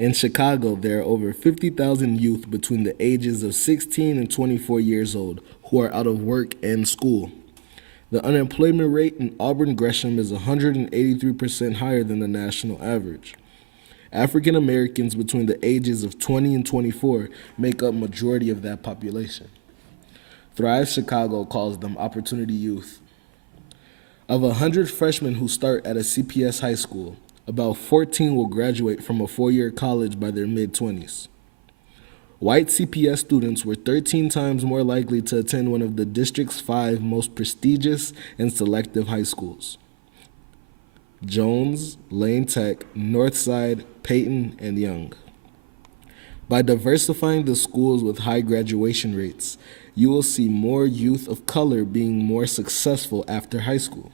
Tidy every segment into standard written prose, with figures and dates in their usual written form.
In Chicago, there are over 50,000 youth between the ages of 16 and 24 years old who are out of work and school. The unemployment rate in Auburn Gresham is 183% higher than the national average. African Americans between the ages of 20 and 24 make up majority of that population. Thrive Chicago calls them opportunity youth. Of 100 freshmen who start at a CPS high school, about 14 will graduate from a four-year college by their mid-20s. White CPS students were 13 times more likely to attend one of the district's 5 most prestigious and selective high schools: Jones, Lane Tech, Northside, Peyton, and Young. By diversifying the schools with high graduation rates, you will see more youth of color being more successful after high school.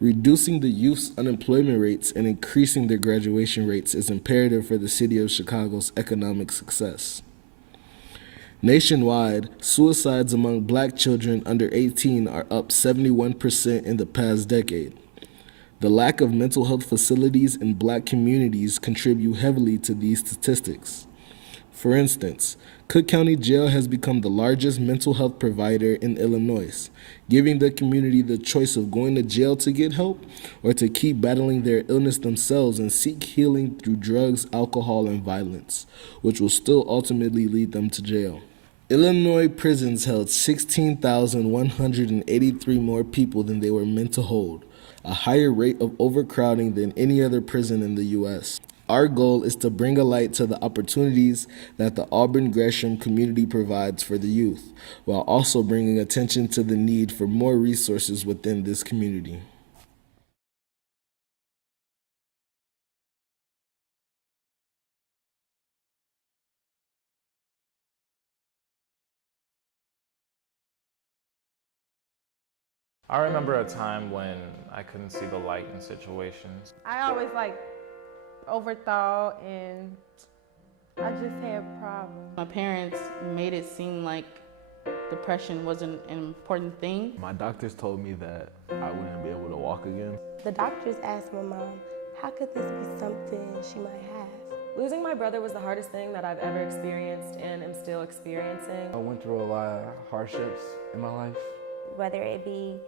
Reducing the youth's unemployment rates and increasing their graduation rates is imperative for the city of Chicago's economic success. Nationwide, suicides among black children under 18 are up 71% in the past decade. The lack of mental health facilities in black communities contribute heavily to these statistics. For instance, Cook County Jail has become the largest mental health provider in Illinois, giving the community the choice of going to jail to get help or to keep battling their illness themselves and seek healing through drugs, alcohol, and violence, which will still ultimately lead them to jail. Illinois prisons held 16,183 more people than they were meant to hold, a higher rate of overcrowding than any other prison in the U.S. Our goal is to bring a light to the opportunities that the Auburn Gresham community provides for the youth, while also bringing attention to the need for more resources within this community. I remember a time when I couldn't see the light in situations. I always overthought, and I just had problems. My parents made it seem like depression wasn't an important thing. My doctors told me that I wouldn't be able to walk again. The doctors asked my mom, how could this be something she might have? Losing my brother was the hardest thing that I've ever experienced and am still experiencing. I went through a lot of hardships in my life. Whether it be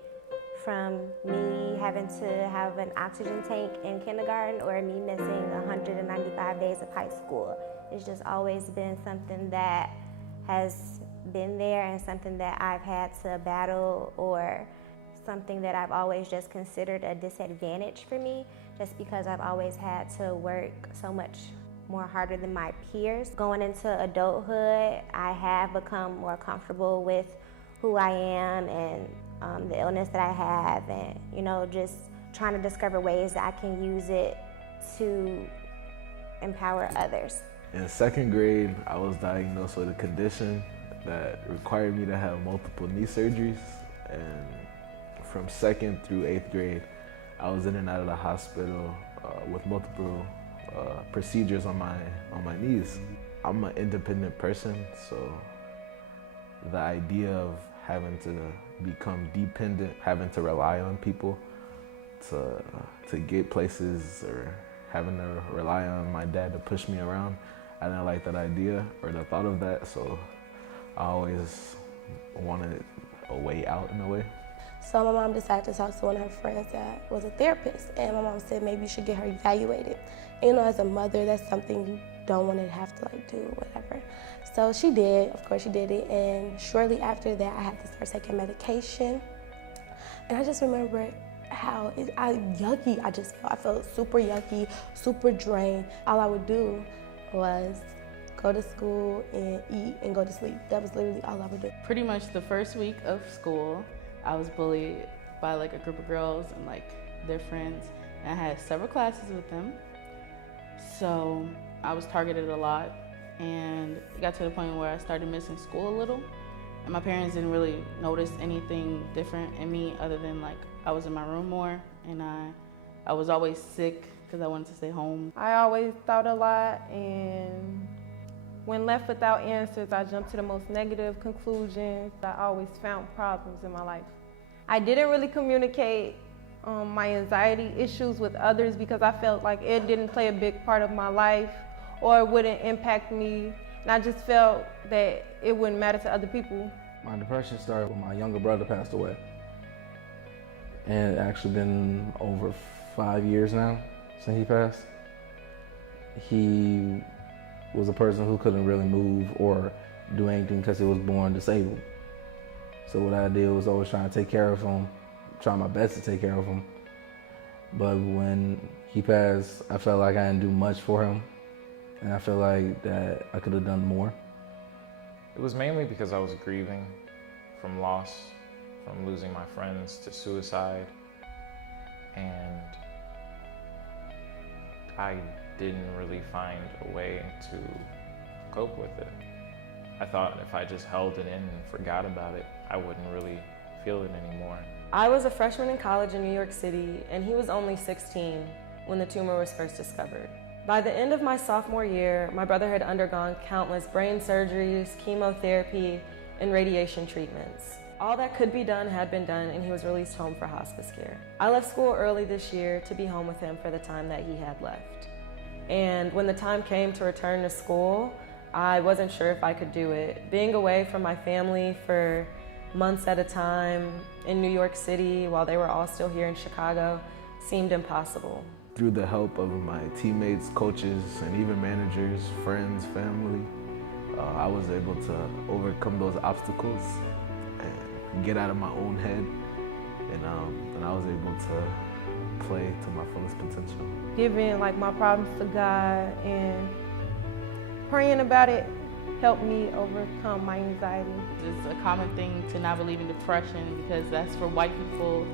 from me having to have an oxygen tank in kindergarten or me missing 195 days of high school. It's just always been something that has been there and something that I've had to battle, or something that I've always just considered a disadvantage for me, just because I've always had to work so much more harder than my peers. Going into adulthood, I have become more comfortable with who I am and the illness that I have, and just trying to discover ways that I can use it to empower others. In second grade, I was diagnosed with a condition that required me to have multiple knee surgeries, and from second through 8th grade, I was in and out of the hospital with multiple procedures on my knees. I'm an independent person, so the idea of having to become dependent, having to rely on people to get places, or having to rely on my dad to push me around, I didn't like that idea or the thought of that, so I always wanted a way out in a way. So my mom decided to talk to one of her friends that was a therapist, and my mom said maybe you should get her evaluated. And, as a mother, that's something you don't want to have to do or whatever. So she did, of course she did it, and shortly after that I had to start taking medication. And I just remember how yucky I just felt. I felt super yucky, super drained. All I would do was go to school and eat and go to sleep. That was literally all I would do. Pretty much the first week of school, I was bullied by a group of girls and their friends. And I had several classes with them. So I was targeted a lot, and it got to the point where I started missing school a little. And my parents didn't really notice anything different in me other than I was in my room more, and I was always sick because I wanted to stay home. I always thought a lot, and when left without answers, I jumped to the most negative conclusions. I always found problems in my life. I didn't really communicate my anxiety issues with others because I felt like it didn't play a big part of my life, or it wouldn't impact me. And I just felt that it wouldn't matter to other people. My depression started when my younger brother passed away. And it's actually been over 5 years now since he passed. He was a person who couldn't really move or do anything because he was born disabled. So what I did was always trying to take care of him, try my best to take care of him. But when he passed, I felt like I didn't do much for him. And I feel like that I could have done more. It was mainly because I was grieving from loss, from losing my friends to suicide, and I didn't really find a way to cope with it. I thought if I just held it in and forgot about it, I wouldn't really feel it anymore. I was a freshman in college in New York City, and he was only 16 when the tumor was first discovered. By the end of my sophomore year, my brother had undergone countless brain surgeries, chemotherapy, and radiation treatments. All that could be done had been done, and he was released home for hospice care. I left school early this year to be home with him for the time that he had left. And when the time came to return to school, I wasn't sure if I could do it. Being away from my family for months at a time in New York City while they were all still here in Chicago seemed impossible. Through the help of my teammates, coaches, and even managers, friends, family, I was able to overcome those obstacles and get out of my own head, and I was able to play to my fullest potential. Giving like my problems to God and praying about it helped me overcome my anxiety. It's a common thing to not believe in depression because that's for white people,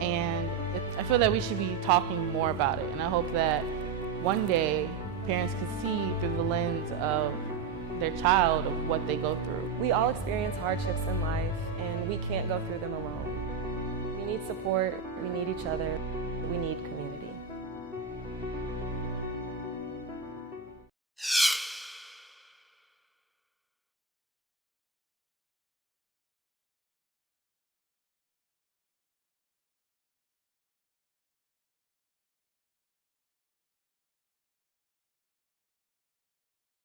and I feel that we should be talking more about it, and I hope that one day parents can see through the lens of their child of what they go through. We all experience hardships in life, and we can't go through them alone. We need support, we need each other, we need community.